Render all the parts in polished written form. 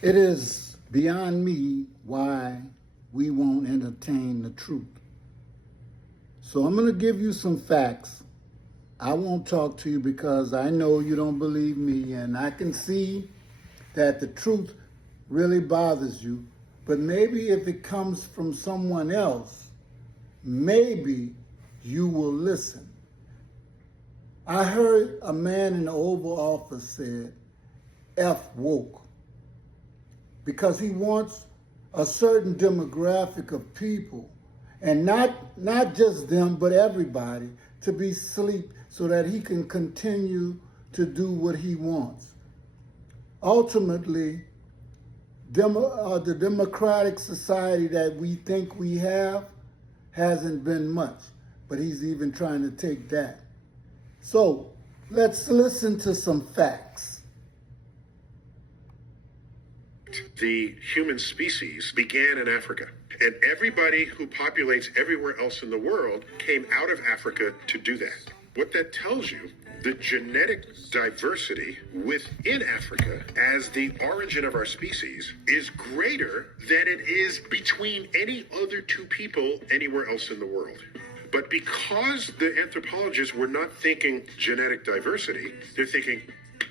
It is beyond me why we won't entertain the truth. So I'm going to give you some facts. I won't talk to you because I know you don't believe me, and I can see that the truth really bothers you. But maybe if it comes from someone else, maybe you will listen. I heard a man in the Oval Office said, F woke, because he wants a certain demographic of people, and not just them, but everybody, to be asleep so that he can continue to do what he wants. Ultimately, the democratic society that we think we have hasn't been much, but he's even trying to take that. So let's listen to some facts. The human species began in Africa, and everybody who populates everywhere else in the world came out of Africa to do that. What that tells you, the genetic diversity within Africa as the origin of our species is greater than it is between any other two people anywhere else in the world. But because the anthropologists were not thinking genetic diversity, they're thinking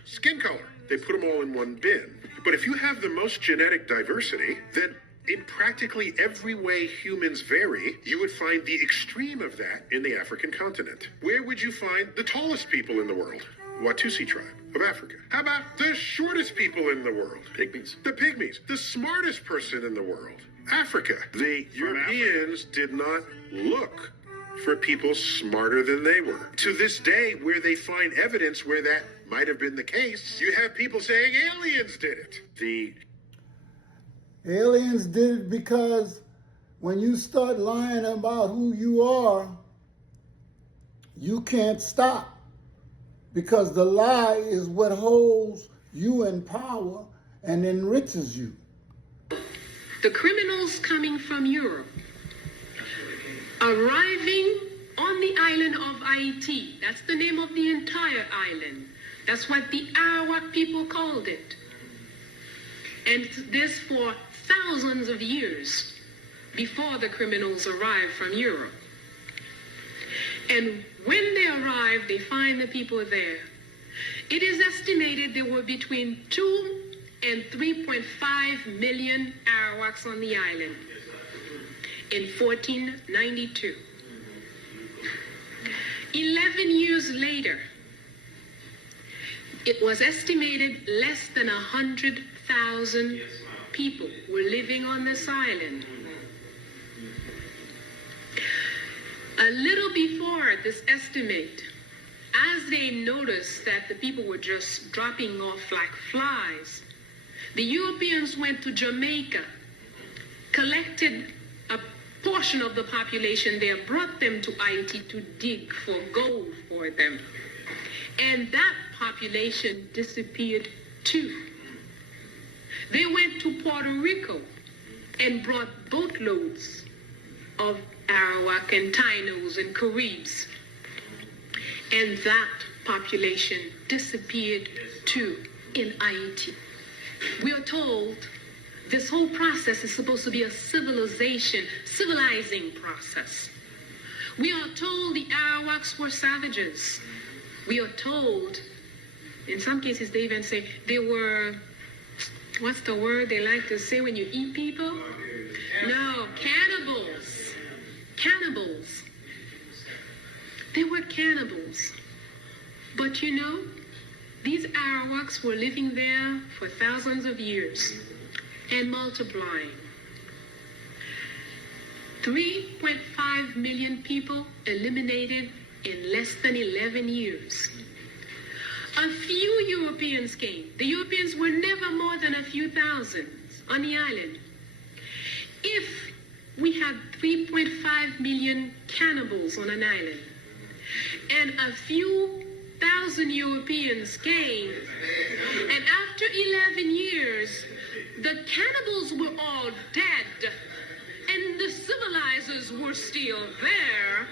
skin color. They put them all in one bin. But if you have the most genetic diversity, then in practically every way humans vary, you would find the extreme of that in the African continent. Where would you find the tallest people in the world? Watusi tribe of Africa. How about the shortest people in the world? Pygmies. The pygmies. The smartest person in the world? Africa. The Europeans did not look for people smarter than they were. To this day, where they find evidence where that might have been the case, you have people saying aliens did it. The aliens did it because when you start lying about who you are, you can't stop, because the lie is what holds you in power and enriches you. The criminals coming from Europe, arriving on the island of Haiti. That's the name of the entire island. That's what the Arawak people called it. And this for thousands of years before the criminals arrived from Europe. And when they arrive, they find the people there. It is estimated there were between 2 and 3.5 million Arawaks on the island in 1492. 11 years later, it was estimated less than 100,000 people were living on this island. A little before this estimate, as they noticed that the people were just dropping off like flies, the Europeans went to Jamaica, collected a portion of the population there, brought them to Haiti to dig for gold for them. And that population disappeared too. They went to Puerto Rico and brought boatloads of Arawak and Tainos and Caribs. And that population disappeared too in Haiti. We are told this whole process is supposed to be a civilizing process. We are told the Arawaks were savages. We are told, in some cases they even say they were, what's the word they like to say when you eat people? No, cannibals. Cannibals. They were cannibals. But you know, these Arawaks were living there for thousands of years and multiplying. 3.5 million people eliminated in less than 11 years. A few Europeans came. The Europeans were never more than a few thousand on the island. If we had 3.5 million cannibals on an island, and a few thousand Europeans came, and after 11 years, the cannibals were all dead, and the civilizers were still there.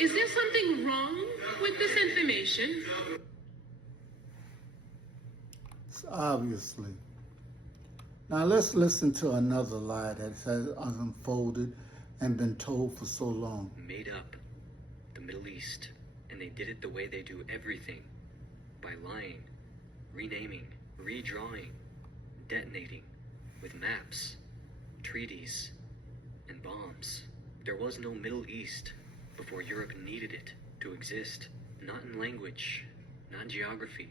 Is there something wrong with this information? Obviously. Now let's listen to another lie that has unfolded and been told for so long. Made up the Middle East, and they did it the way they do everything, by lying, renaming, redrawing, detonating, with maps, treaties, and bombs. There was no Middle East before Europe needed it to exist. Not in language, not in geography,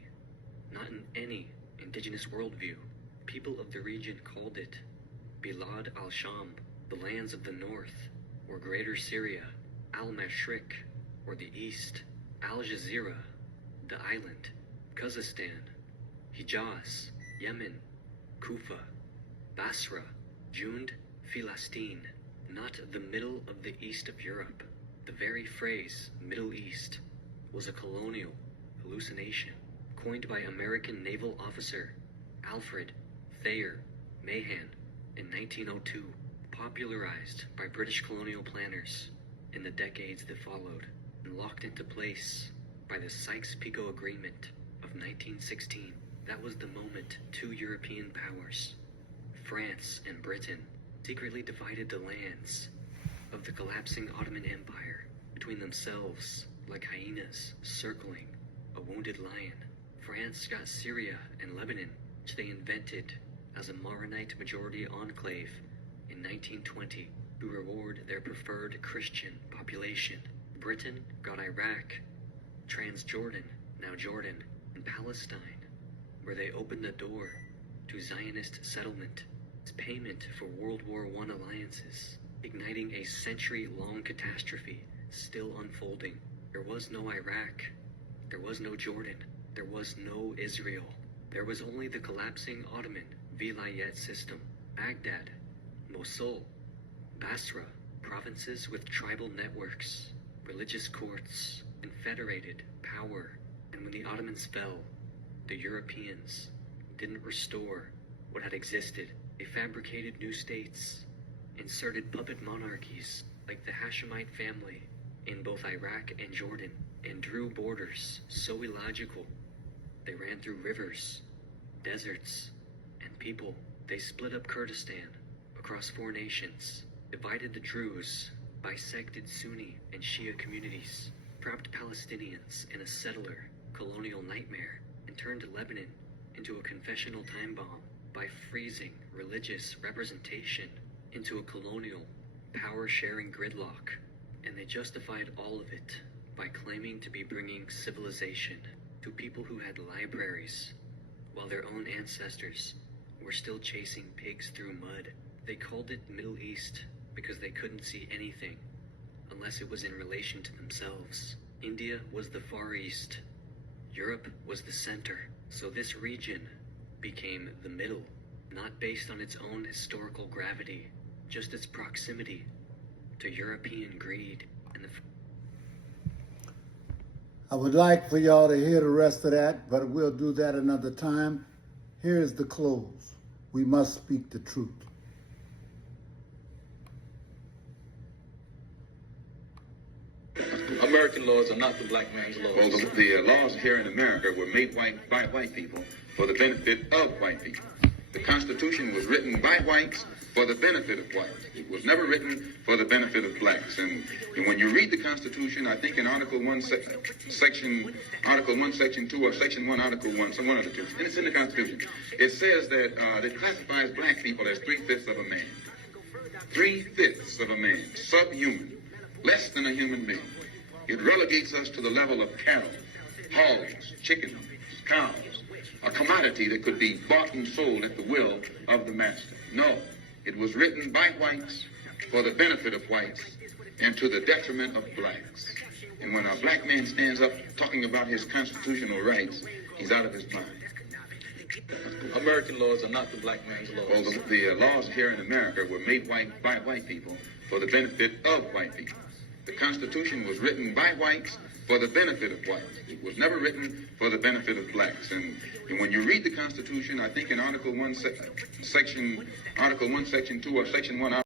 not in any indigenous worldview. People of the region called it Bilad al-Sham, the lands of the north, or Greater Syria, al-Mashriq, or the east, Al-Jazeera, the island, Kazakhstan, Hijaz, Yemen, Kufa, Basra, Jund, Filastin, not the middle of the east of Europe. The very phrase Middle East was a colonial hallucination coined by American naval officer Alfred Thayer Mahan in 1902, popularized by British colonial planners in the decades that followed, and locked into place by the Sykes-Picot Agreement of 1916. That was the moment two European powers, France and Britain, secretly divided the lands of the collapsing Ottoman Empire between themselves like hyenas circling a wounded lion. France got Syria and Lebanon, which they invented as a Maronite majority enclave in 1920 to reward their preferred Christian population. Britain got Iraq, Transjordan, now Jordan, and Palestine, where they opened the door to Zionist settlement as payment for World War I alliances, igniting a century-long catastrophe still unfolding. There was no Iraq, there was no Jordan, there was no Israel. There was only the collapsing Ottoman Vilayet system, Baghdad, Mosul, Basra, provinces with tribal networks, religious courts, and federated power. And when the Ottomans fell, the Europeans didn't restore what had existed. They fabricated new states, inserted puppet monarchies like the Hashemite family in both Iraq and Jordan, and drew borders so illogical they ran through rivers, deserts, and people. They split up Kurdistan across 4 nations, divided the Druze, bisected Sunni and Shia communities, trapped Palestinians in a settler colonial nightmare, and turned Lebanon into a confessional time bomb by freezing religious representation into a colonial power-sharing gridlock. And they justified all of it by claiming to be bringing civilization to people who had libraries, while their own ancestors were still chasing pigs through mud. They called it Middle East because they couldn't see anything unless it was in relation to themselves. India was the Far East. Europe was the center. So this region became the middle, not based on its own historical gravity, just its proximity to European greed and the... I would like for y'all to hear the rest of that, but we'll do that another time. Here's the close. We must speak the truth. American laws are not the black man's laws. Well, the laws here in America were made by white people for the benefit of white people. The Constitution was written by whites for the benefit of whites. It was never written for the benefit of blacks. And when you read the Constitution, I think in Article 1, Section 2, or Section 1, Article 1, some one of the two, and it's in the Constitution, it says that it classifies black people as 3/5 of a man. 3/5 of a man, subhuman, less than a human being. It relegates us to the level of cattle, hogs, chickens, cows, a commodity that could be bought and sold at the will of the master. No, it was written by whites for the benefit of whites and to the detriment of blacks. And when a black man stands up talking about his constitutional rights, he's out of his mind. American laws are not the black man's laws. Well, the laws here in America were made by white people for the benefit of white people. The Constitution was written by whites for the benefit of whites. It was never written for the benefit of blacks. And when you read the Constitution, I think in Article 1, Section 2, or Section 1,